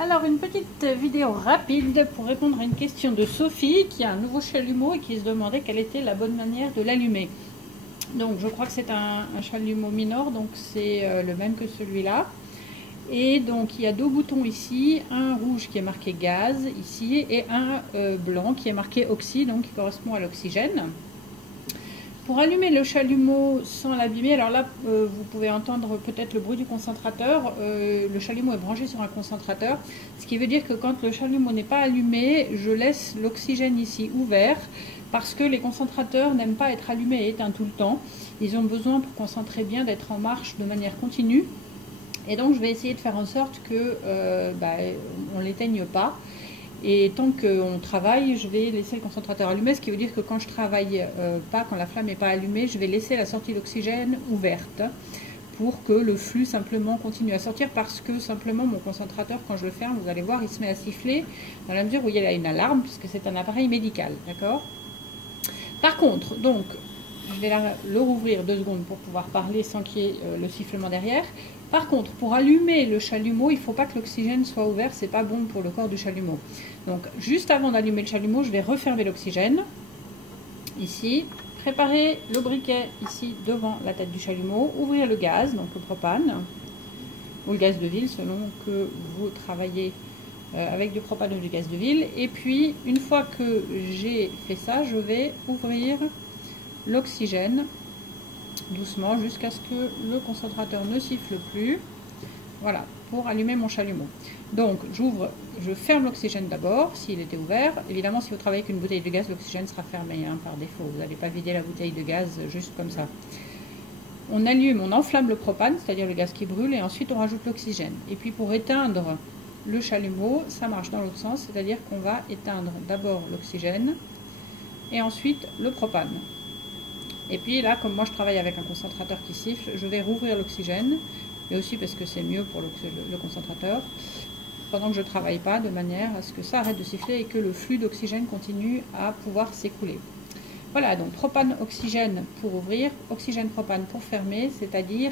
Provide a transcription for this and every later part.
Alors, une petite vidéo rapide pour répondre à une question de Sophie qui a un nouveau chalumeau et qui se demandait quelle était la bonne manière de l'allumer. Donc, je crois que c'est un chalumeau Minor, donc c'est le même que celui-là. Et donc, il y a deux boutons ici, un rouge qui est marqué gaz ici et un blanc qui est marqué oxy, donc qui correspond à l'oxygène. Pour allumer le chalumeau sans l'abîmer, alors là vous pouvez entendre peut-être le bruit du concentrateur, le chalumeau est branché sur un concentrateur, ce qui veut dire que quand le chalumeau n'est pas allumé, je laisse l'oxygène ici ouvert parce que les concentrateurs n'aiment pas être allumés et éteints tout le temps. Ils ont besoin pour concentrer bien d'être en marche de manière continue. Et donc je vais essayer de faire en sorte que on ne l'éteigne pas. Et tant qu'on travaille, je vais laisser le concentrateur allumé, ce qui veut dire que quand je travaille pas, quand la flamme n'est pas allumée, je vais laisser la sortie d'oxygène ouverte pour que le flux simplement continue à sortir, parce que simplement mon concentrateur, quand je le ferme, vous allez voir, il se met à siffler dans la mesure où il y a une alarme, puisque c'est un appareil médical, d'accord? Par contre, donc, je vais le rouvrir 2 secondes pour pouvoir parler sans qu'il y ait le sifflement derrière. Par contre, pour allumer le chalumeau, il ne faut pas que l'oxygène soit ouvert, c'est pas bon pour le corps du chalumeau. Donc, juste avant d'allumer le chalumeau, je vais refermer l'oxygène, ici, préparer le briquet ici devant la tête du chalumeau, ouvrir le gaz, donc le propane, ou le gaz de ville, selon que vous travaillez avec du propane ou du gaz de ville. Et puis, une fois que j'ai fait ça, je vais ouvrir l'oxygène doucement jusqu'à ce que le concentrateur ne siffle plus. Voilà, pour allumer mon chalumeau. Donc je ferme l'oxygène d'abord s'il était ouvert. Évidemment, si vous travaillez avec une bouteille de gaz, l'oxygène sera fermé par défaut. Vous n'allez pas vider la bouteille de gaz juste comme ça. On allume, on enflamme le propane, c'est-à-dire le gaz qui brûle, et ensuite on rajoute l'oxygène. Et puis pour éteindre le chalumeau, ça marche dans l'autre sens, c'est-à-dire qu'on va éteindre d'abord l'oxygène et ensuite le propane. Et puis là, comme moi je travaille avec un concentrateur qui siffle, je vais rouvrir l'oxygène, et aussi parce que c'est mieux pour le concentrateur, pendant que je ne travaille pas, de manière à ce que ça arrête de siffler et que le flux d'oxygène continue à pouvoir s'écouler. Voilà, donc propane-oxygène pour ouvrir, oxygène-propane pour fermer, c'est-à-dire,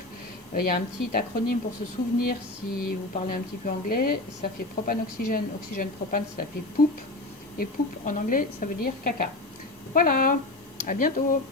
il y a un petit acronyme pour se souvenir si vous parlez un petit peu anglais, ça fait propane-oxygène, oxygène-propane, ça fait POOP, et POOP en anglais, ça veut dire caca. Voilà, à bientôt!